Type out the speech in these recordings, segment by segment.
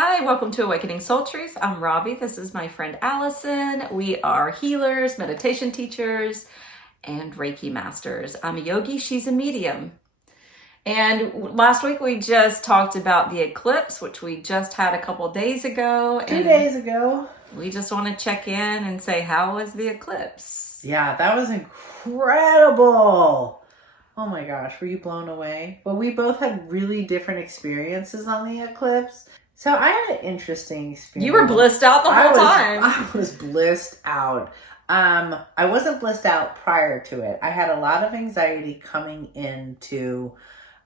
Hi, welcome to Awakening Soul Truth. I'm Robbie. This is my friend Allison. We are healers, meditation teachers, and Reiki masters. I'm a yogi. She's a medium. And last week we just talked about the eclipse, which we just had a couple days ago. 2 days ago. We just want to check in and say, how was the eclipse? Yeah, that was incredible. Oh my gosh, were you blown away? Well, we both had really different experiences on the eclipse. So I had an interesting experience. You were blissed out the whole time. I was blissed out. I wasn't blissed out prior to it. I had a lot of anxiety coming into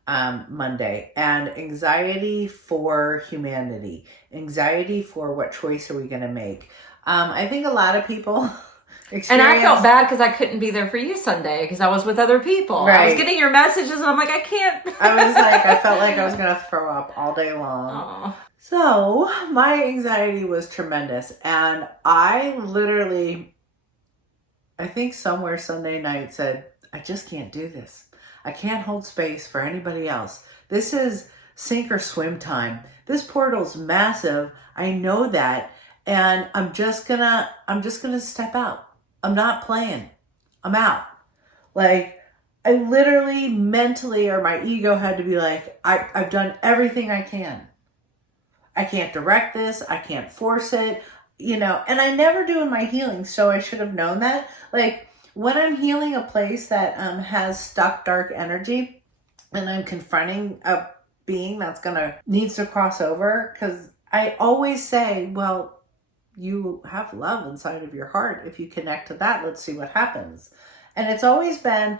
Monday, and anxiety for humanity, anxiety for what choice are we going to make. I think a lot of people and I felt bad because I couldn't be there for you Sunday because I was with other people. Right. I was getting your messages and I'm like, I can't. I felt like I was going to throw up all day long. Aww. So my anxiety was tremendous. And I think somewhere Sunday night said, I just can't do this. I can't hold space for anybody else. This is sink or swim time. This portal's massive. I know that. And I'm just gonna step out. I'm not playing. I'm out. Like, I literally mentally, or my ego had to be like, I've done everything I can. I can't direct this. I can't force it, and I never do in my healing. So I should have known that. Like, when I'm healing a place that has stuck dark energy and I'm confronting a being that's needs to cross over, because I always say, well, you have love inside of your heart. If you connect to that, let's see what happens. And it's always been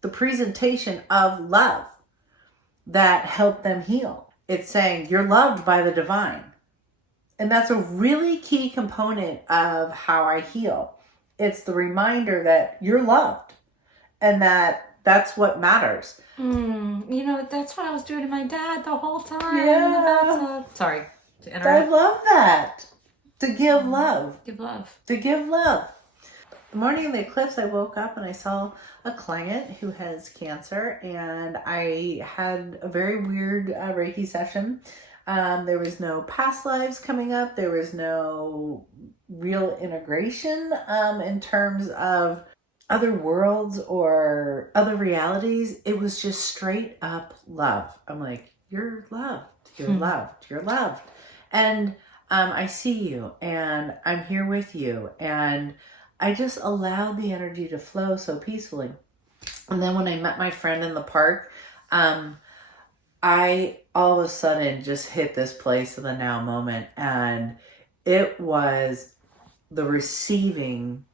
the presentation of love that helped them heal. It's saying you're loved by the divine. And that's a really key component of how I heal. It's the reminder that you're loved and that's what matters. That's what I was doing to my dad the whole time. Yeah. Sorry to interrupt. I love that. To give love. Give love. To give love. The morning of the eclipse, I woke up and I saw a client who has cancer, and I had a very weird Reiki session. There was no past lives coming up. There was no real integration in terms of other worlds or other realities. It was just straight up love. I'm like, you're loved. You're loved. You're loved. And I see you, and I'm here with you. And I just allowed the energy to flow so peacefully. And then when I met my friend in the park, I all of a sudden just hit this place of the now moment. And it was the receiving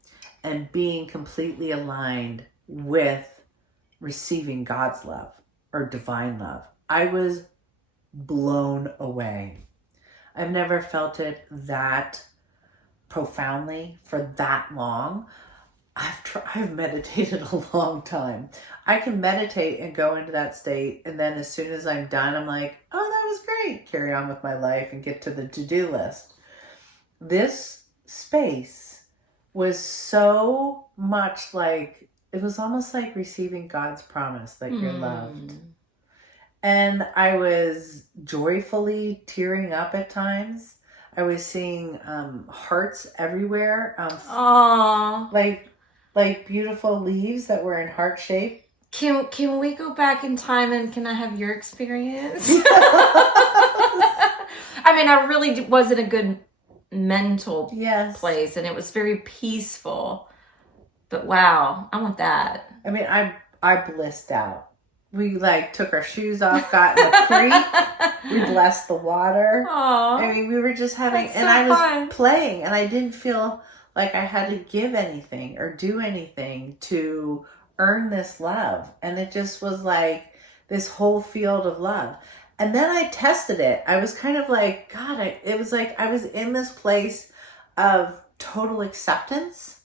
and being completely aligned with receiving God's love or divine love. I was blown away. I've never felt it that profoundly for that long. I've meditated a long time. I can meditate and go into that state, and then as soon as I'm done, I'm like, oh, that was great. Carry on with my life and get to the to-do list. This space was so much like, it was almost like receiving God's promise that you're loved. And I was joyfully tearing up at times. I was seeing hearts everywhere. Like beautiful leaves that were in heart shape. Can we go back in time and can I have your experience? I mean, I really was in a good mental place, and it was very peaceful. But wow, I want that. I mean, I blissed out. We took our shoes off, got in the creek. We blessed the water. Aww. I mean, we were just having, and I was playing, and I didn't feel like I had to give anything or do anything to earn this love. And it just was like this whole field of love. And then I tested it. I was kind of like, God, it was like I was in this place of total acceptance,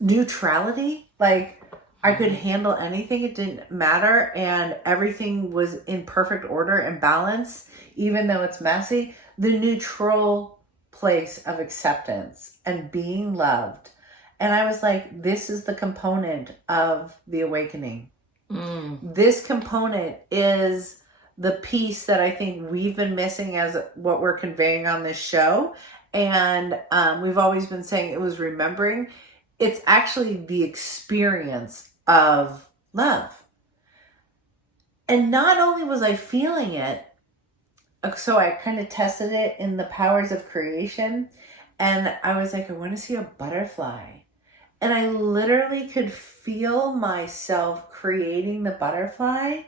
neutrality, like I could handle anything. It didn't matter. And everything was in perfect order and balance, even though it's messy. The neutral place of acceptance and being loved. And I was like, this is the component of the awakening. This component is the piece that I think we've been missing as what we're conveying on this show. And we've always been saying it was remembering. It's actually the experience of love. And not only was I feeling it, so I kind of tested it in the powers of creation. And I was like, I want to see a butterfly. And I literally could feel myself creating the butterfly.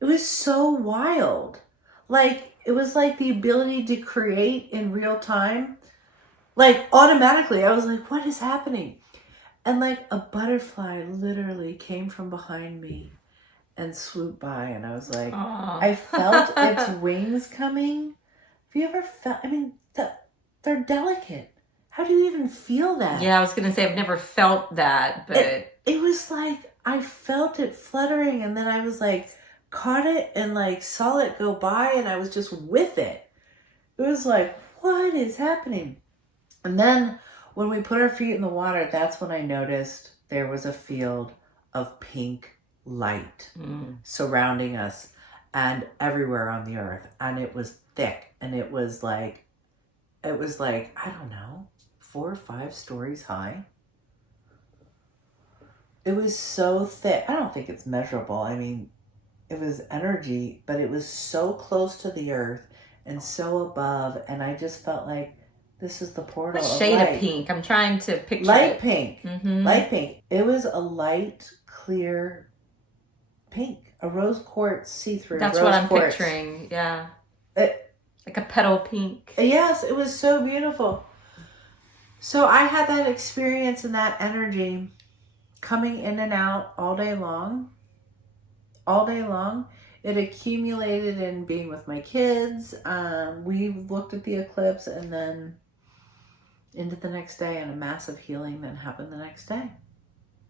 It was so wild. Like, it was like the ability to create in real time. Like, automatically, I was like, what is happening? And like a butterfly literally came from behind me and swooped by. And I was like, Aww. I felt its wings coming. Have you ever felt, I mean, they're delicate. How do you even feel that? Yeah, I was going to say, I've never felt that, but... It was like, I felt it fluttering, and then I was like, caught it and like saw it go by, and I was just with it. It was like, what is happening? And then when we put our feet in the water, that's when I noticed there was a field of pink light surrounding us and everywhere on the earth. And it was thick, and it was like, I don't know, 4 or 5 stories high. It was so thick. I don't think it's measurable. I mean, it was energy, but it was so close to the earth and so above. And I just felt like this is the portal. What shade of pink? I'm trying to picture light it. Pink. Mm-hmm. Light pink. It was a light, clear pink. A rose quartz see-through. That's rose what I'm quartz. picturing. Yeah. Like a petal pink. Yes, it was so beautiful. So I had that experience and that energy coming in and out all day long. All day long. It accumulated in being with my kids. We looked at the eclipse and then into the next day, and a massive healing then happened the next day.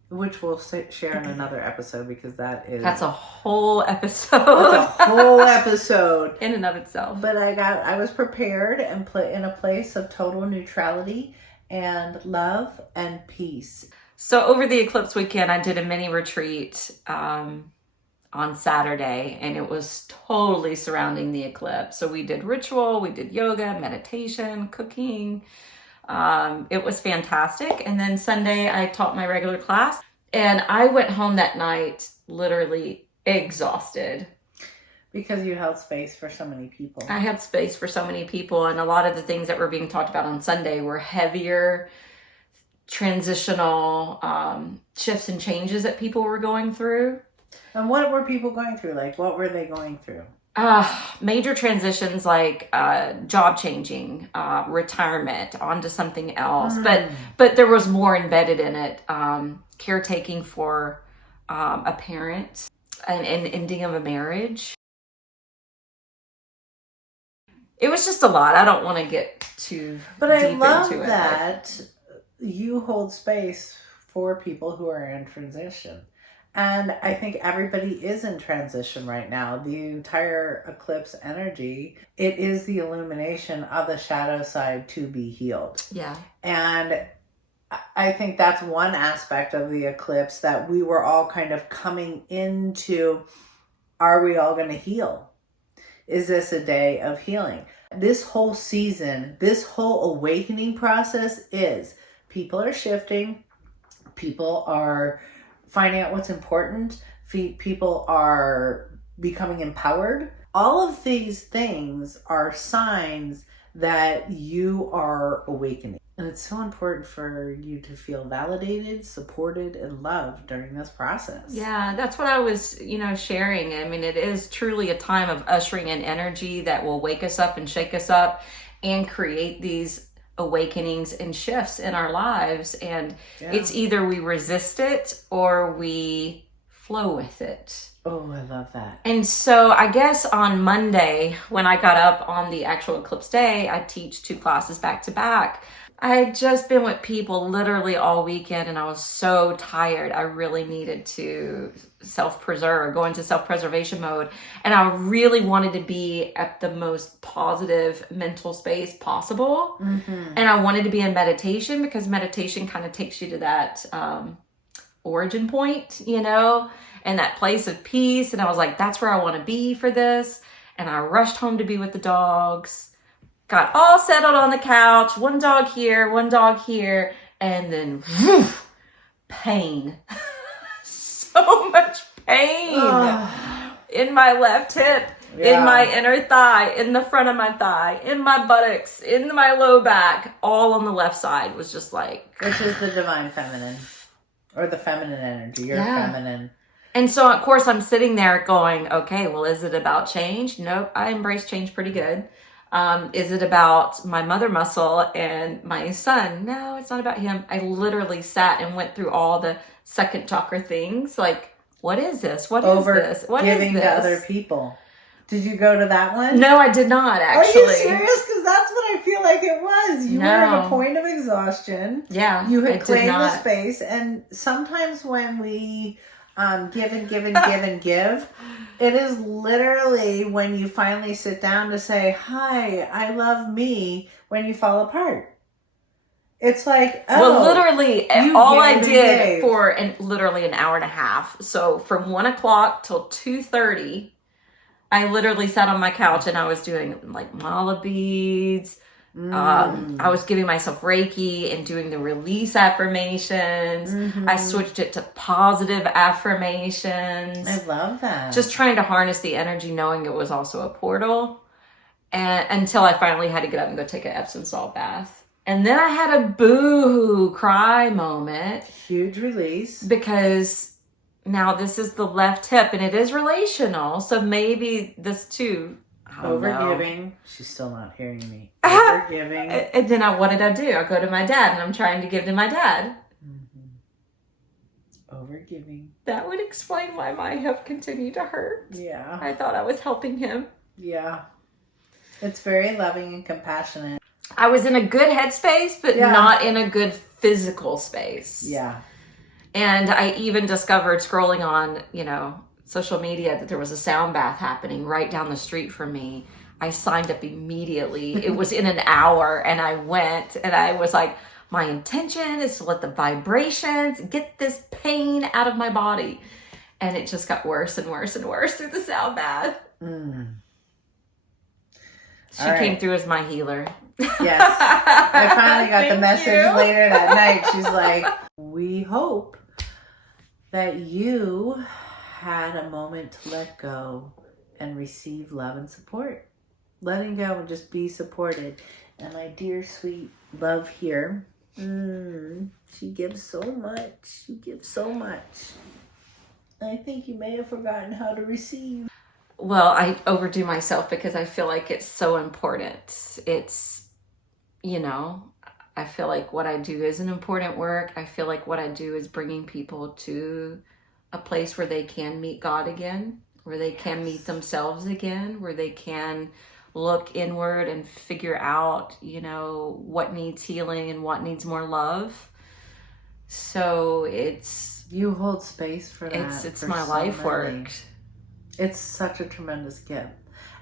Which we'll share in another episode, because that's a whole episode. That's a whole episode in and of itself. But I was prepared and put in a place of total neutrality and love and peace. So over the eclipse weekend, I did a mini retreat on Saturday, and it was totally surrounding the eclipse. So we did ritual, we did yoga, meditation, cooking. It was fantastic. And then Sunday I taught my regular class, and I went home that night literally exhausted. Because you held space for so many people. I had space for so many people, and a lot of the things that were being talked about on Sunday were heavier, transitional shifts and changes that people were going through. And what were people going through? Like, what were they going through? Major transitions like job changing, retirement, onto something else. But there was more embedded in it. Caretaking for a parent, an ending of a marriage. It was just a lot. I don't want to get too But deep I love into it, that you hold space for people who are in transition. And I think everybody is in transition right now. The entire eclipse energy, it is the illumination of the shadow side to be healed. Yeah. And I think that's one aspect of the eclipse that we were all kind of coming into. Are we all going to heal? Is this a day of healing? This whole season, this whole awakening process is people are shifting. People are finding out what's important. People are becoming empowered. All of these things are signs that you are awakening. And it's so important for you to feel validated, supported, and loved during this process. Yeah, that's what I was, sharing. I mean, it is truly a time of ushering in energy that will wake us up and shake us up and create these awakenings and shifts in our lives. And it's either we resist it or we flow with it. Oh, I love that. And so I guess on Monday, when I got up on the actual eclipse day, I teach 2 classes back to back. I had just been with people literally all weekend, and I was so tired. I really needed to self-preserve, go into self-preservation mode. And I really wanted to be at the most positive mental space possible. Mm-hmm. And I wanted to be in meditation, because meditation kind of takes you to that origin point, and that place of peace. And I was like, that's where I want to be for this. and I rushed home to be with the dogs, got all settled on the couch, one dog here, and then woof, pain. So much pain in my left hip, in my inner thigh, in the front of my thigh, in my buttocks, in my low back, all on the left side was just like... Which is the divine feminine, or the feminine energy. You're feminine. And so, of course, I'm sitting there going, okay, well, is it about change? Nope, I embrace change pretty good. Is it about my mother muscle and my son? No, it's not about him. I literally sat and went through all the second chakra things. Like, what is this? What is this? What is giving this? to other people. Did you go to that one? No, I did not, actually. Are you serious? Because that's what I feel like it was. You were at a point of exhaustion. Yeah, you had claimed the space. And sometimes when we give and give and give and give, it is literally when you finally sit down to say, hi, I love me, when you fall apart. It's like, well, literally, all I did for literally an hour and a half. So from 1 o'clock till 2:30, I literally sat on my couch and I was doing like mala beads. I was giving myself Reiki and doing the release affirmations. I switched it to positive affirmations. I love that. Just trying to harness the energy, knowing it was also a portal. And until I finally had to get up and go take an Epsom salt bath. And then I had a boo-hoo cry moment. Huge release. Because now this is the left hip and it is relational. So maybe this too. Overgiving. She's still not hearing me. Overgiving. And then what did I do? I go to my dad and I'm trying to give to my dad. Overgiving. That would explain why my hip continued to hurt. Yeah. I thought I was helping him. Yeah. It's very loving and compassionate. I was in a good headspace, but not in a good physical space. Yeah. And I even discovered scrolling on, social media that there was a sound bath happening right down the street from me. I signed up immediately. It was in an hour and I went and I was like, my intention is to let the vibrations get this pain out of my body. And it just got worse and worse and worse through the sound bath. She came through as my healer. Yes. I finally got the message later that night. She's like, we hope that you had a moment to let go and receive love and support. Letting go and just be supported. And my dear sweet love here, she gives so much. You give so much. I think you may have forgotten how to receive. Well, I overdo myself because I feel like it's so important. It's, I feel like what I do is an important work. I feel like what I do is bringing people to a place where they can meet God again, where they can meet themselves again, where they can look inward and figure out, what needs healing and what needs more love. So you hold space for that. It's my life work. It's such a tremendous gift.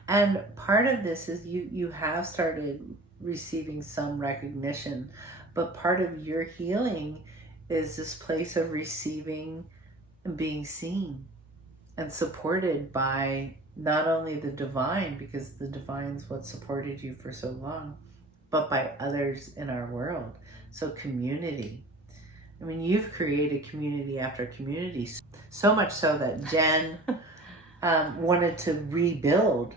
And part of this is you have started receiving some recognition, but part of your healing is this place of receiving and being seen and supported by not only the divine, because the divine's what supported you for so long, but by others in our world. So community. I mean, you've created community after community, so much so that Jen wanted to rebuild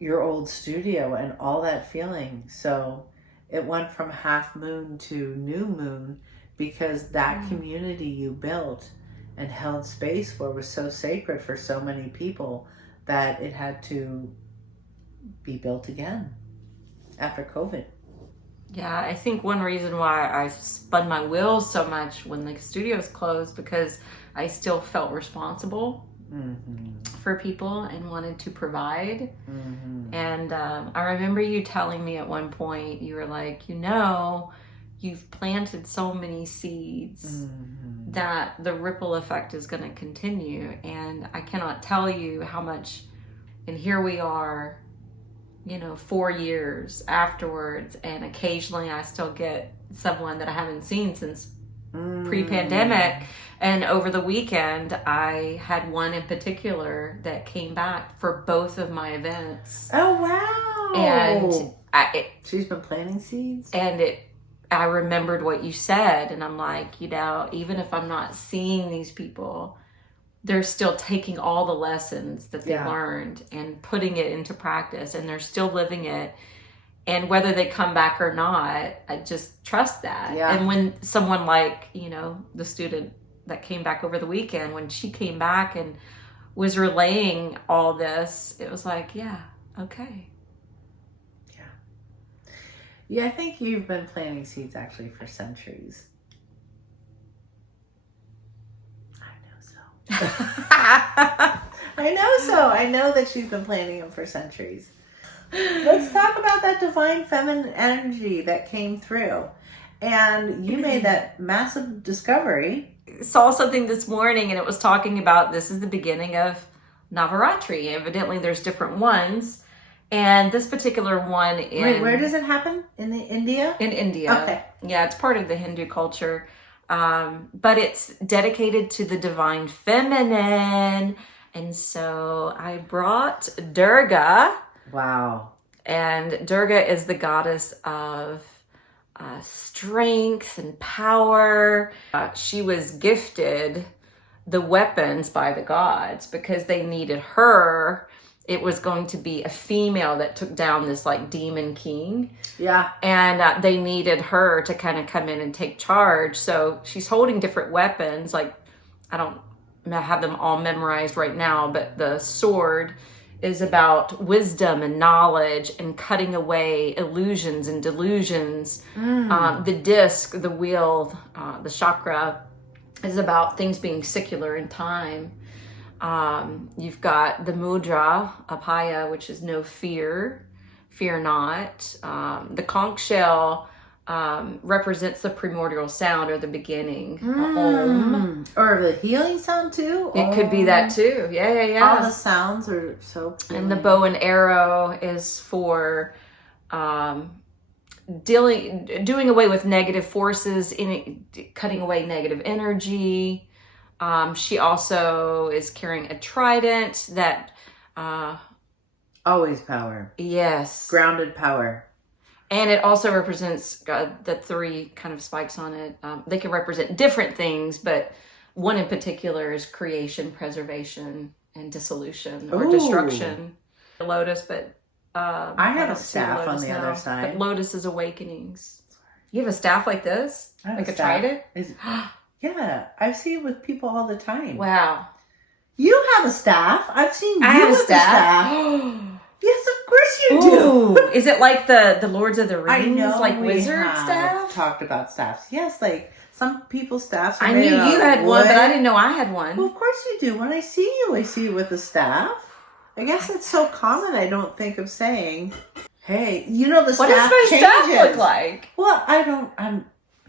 your old studio and all that feeling. So it went from half moon to new moon because that community you built and held space for was so sacred for so many people that it had to be built again after COVID. Yeah, I think one reason why I spun my wheels so much when the studios closed, because I still felt responsible for people and wanted to provide. And I remember you telling me at one point, you were like, you've planted so many seeds that the ripple effect is going to continue. And I cannot tell you how much, and here we are, 4 years afterwards, and occasionally I still get someone that I haven't seen since pre-pandemic. And over the weekend, I had one in particular that came back for both of my events. Oh, wow. And she's been planting seeds. And I remembered what you said. And I'm like, you know, even if I'm not seeing these people, they're still taking all the lessons that they learned and putting it into practice. And they're still living it. And whether they come back or not, I just trust that. Yeah. And when someone like, you know, the student that came back over the weekend, when she came back and was relaying all this, it was like, yeah, okay. Yeah, I think you've been planting seeds actually for centuries. I know so. I know that she's been planting them for centuries. Let's talk about that divine feminine energy that came through. And you made that massive discovery. Saw something this morning and it was talking about this is the beginning of Navaratri. Evidently there's different ones. And this particular one Wait, where does it happen? In India? In India. Okay. Yeah, it's part of the Hindu culture. But it's dedicated to the divine feminine. And so I brought Durga. Wow. And Durga is the goddess of strength and power. She was gifted the weapons by the gods because they needed her. It was going to be a female that took down this like demon king. Yeah. And they needed her to kind of come in and take charge. So she's holding different weapons. Like, I don't have them all memorized right now, but the sword is about wisdom and knowledge and cutting away illusions and delusions. The disc, the wheel, the chakra is about things being secular in time. You've got the mudra, apaya, which is no fear, fear not. The conch shell represents the primordial sound or the beginning, Om. Or the healing sound too? It could be that too. Yeah. All the sounds are so healing. And the bow and arrow is for doing away with negative forces, cutting away negative energy. She also is carrying a trident that... always power. Yes. Grounded power. And it also represents the three kind of spikes on it. They can represent different things, but one in particular is creation, preservation, and dissolution or destruction. Lotus, but... I have a staff on the other side. But lotus is awakenings. You have a staff like this? Like a trident? Yeah, I see it with people all the time. Wow. You have a staff. I've seen you have with a staff. Yes, of course you do. Is it like the Lords of the Rings? I know, like we wizard have staff? Talked about staffs. Yes, like some people's staffs. I knew you had one, but I didn't know I had one. Well, of course you do. When I see you with a staff. I guess it's so common. I don't think of saying, "Hey, you know the staff What does my changes." staff look like? Well, I don't. I'm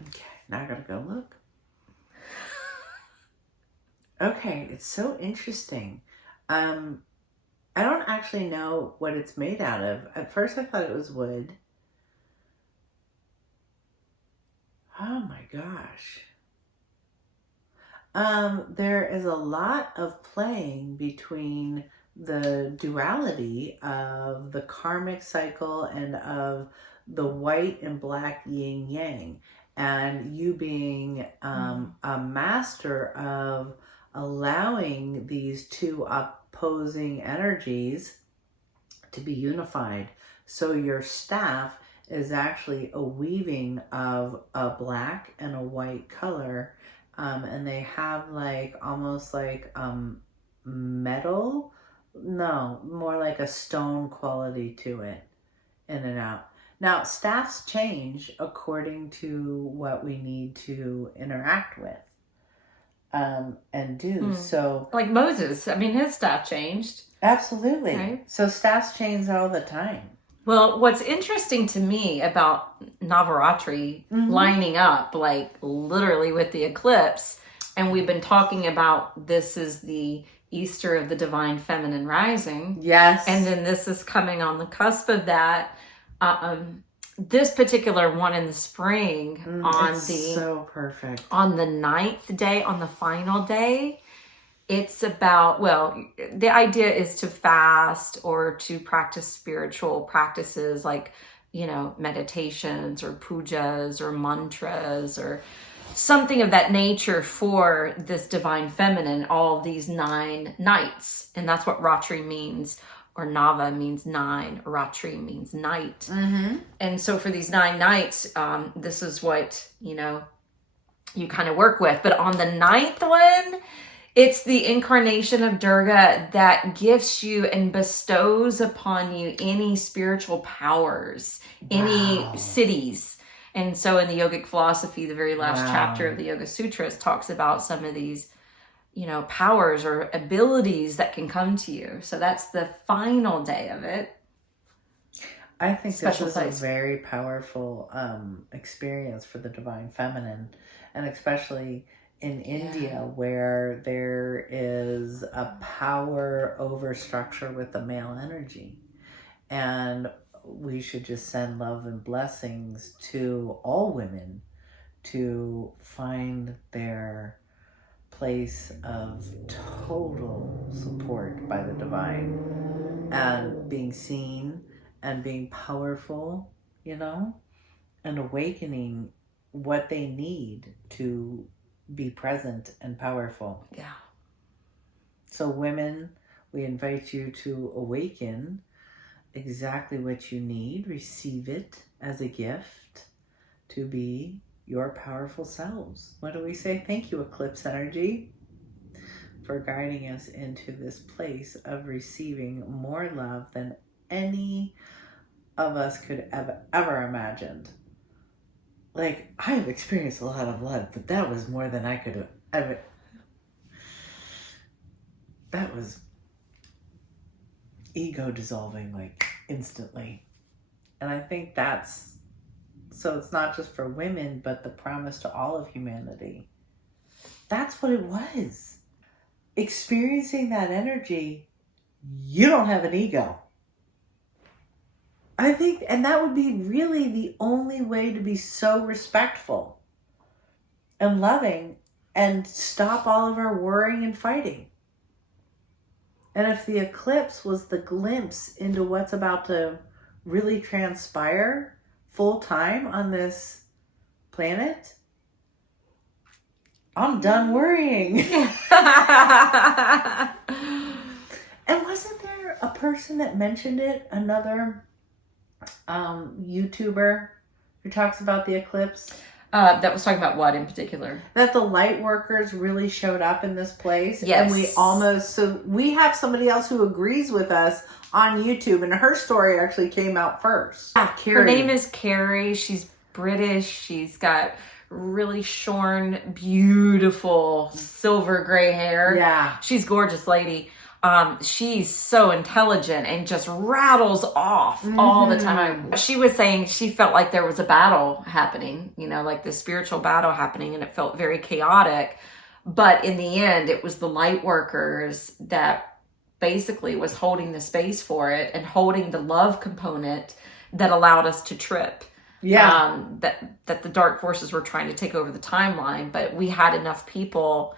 okay. Now I gotta go look. Okay, it's so interesting. I don't actually know what it's made out of. At first I thought it was wood. Oh my gosh. There is a lot of playing between the duality of the karmic cycle and of the white and black yin yang, and you being a master of allowing these two opposing energies to be unified. So your staff is actually a weaving of a black and a white color, and they have like almost like metal, no, more like a stone quality to it, in and out. Now staffs change according to what we need to interact with and do. So like Moses, I mean, his staff changed. Absolutely. Right. So staffs change all the time. Well, what's interesting to me about Navaratri lining up, like literally with the eclipse, and we've been talking about this is the Easter of the divine feminine rising. Yes. And then this is coming on the cusp of that. this particular one in the spring so perfect. On the 9th day, on the final day, it's about, well, the idea is to fast or to practice spiritual practices like, meditations or pujas or mantras or something of that nature for this divine feminine, all these 9 nights. And that's what Ratri means, or Nava means 9, Ratri means night. And so for these 9 nights, this is what, you kind of work with. But on the 9th one, it's the incarnation of Durga that gifts you and bestows upon you any spiritual powers, any cities. And so in the yogic philosophy, the very last chapter of the Yoga Sutras talks about some of these, powers or abilities that can come to you. So that's the final day of it. I think this is a very powerful experience for the divine feminine, and especially in India, where there is a power over structure with the male energy. And we should just send love and blessings to all women to find their place of total support by the divine and being seen and being powerful, and awakening what they need to be present and powerful. Yeah. So women, we invite you to awaken exactly what you need, receive it as a gift to be your powerful selves. What do we say? Thank you, Eclipse energy, for guiding us into this place of receiving more love than any of us could ever imagined. Like, I have experienced a lot of love, but that was more than I could have ever. That was ego dissolving, like, instantly. And I think so it's not just for women, but the promise to all of humanity. That's what it was. Experiencing that energy, you don't have an ego. I think, and that would be really the only way to be so respectful and loving and stop all of our worrying and fighting. And if the eclipse was the glimpse into what's about to really transpire full time on this planet, I'm done worrying. And wasn't there a person that mentioned it, another YouTuber who talks about the eclipse? That was talking about what in particular? That the light workers really showed up in this place. Yes. And so we have somebody else who agrees with us on YouTube, and her story actually came out first. Kerry. Her name is Kerry. She's British. She's got really shorn, beautiful silver gray hair. Yeah. She's a gorgeous lady. She's so intelligent and just rattles off all the time. She was saying she felt like there was a battle happening, like the spiritual battle happening, and it felt very chaotic. But in the end, it was the light workers that basically was holding the space for it and holding the love component that allowed us to trip. Yeah. That the dark forces were trying to take over the timeline, but we had enough people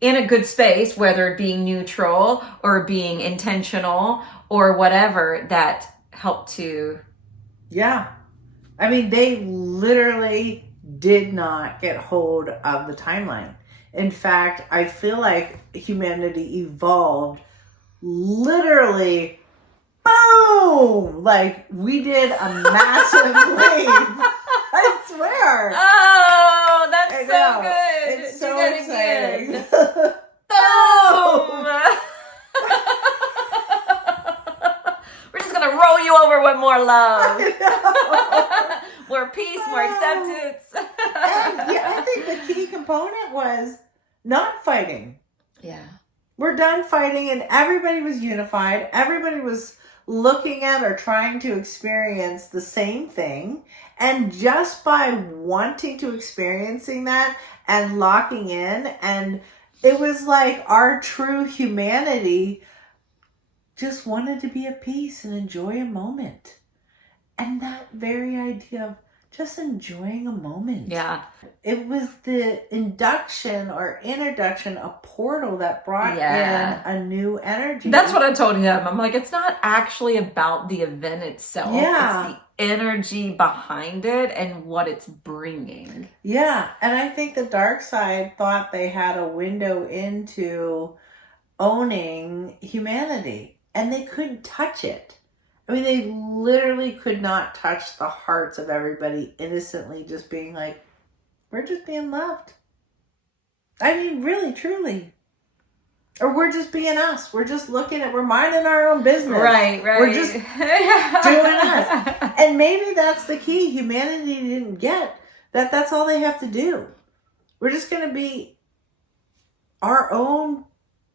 in a good space, whether it being neutral or being intentional or whatever, that helped to... Yeah. I mean, they literally did not get hold of the timeline. In fact, I feel like humanity evolved literally, boom! Like, we did a massive wave. I swear. Oh, that's so good. It's so exciting. Boom! We're just gonna roll you over with more love. More peace, more acceptance. And yeah, I think the key component was not fighting. Yeah. We're done fighting, and everybody was unified. Everybody was looking at or trying to experience the same thing. And just by wanting to experiencing that and locking in, and it was like our true humanity just wanted to be at peace and enjoy a moment. And that very idea of just enjoying a moment. Yeah. It was the induction or introduction, a portal that brought in a new energy. That's what I told him. I'm like, it's not actually about the event itself. Yeah. It's the energy behind it and what it's bringing. Yeah. And I think the dark side thought they had a window into owning humanity, and they couldn't touch it. I mean, they literally could not touch the hearts of everybody innocently just being like, we're just being loved. I mean, really, truly. Or we're just being us. We're just we're minding our own business. Right. We're just doing us. And maybe that's the key. Humanity didn't get that. That's all they have to do. We're just going to be our own,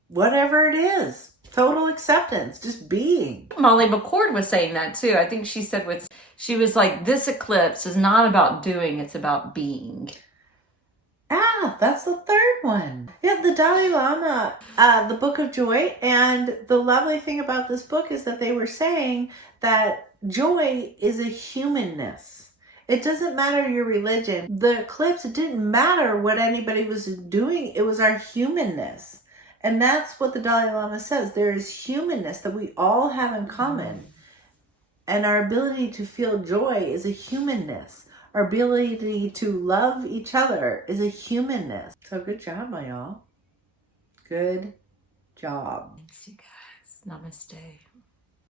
whatever it is. Total acceptance, just being. Molly McCord was saying that too. I think she said she was like, this eclipse is not about doing, it's about being. Ah, that's the third one. Yeah, the Dalai Lama, the Book of Joy. And the lovely thing about this book is that they were saying that joy is a humanness. It doesn't matter your religion. The eclipse, it didn't matter what anybody was doing. It was our humanness. And that's what the Dalai Lama says. There is humanness that we all have in common. And our ability to feel joy is a humanness. Our ability to love each other is a humanness. So good job, my y'all. Good job. Thanks, you guys. Namaste.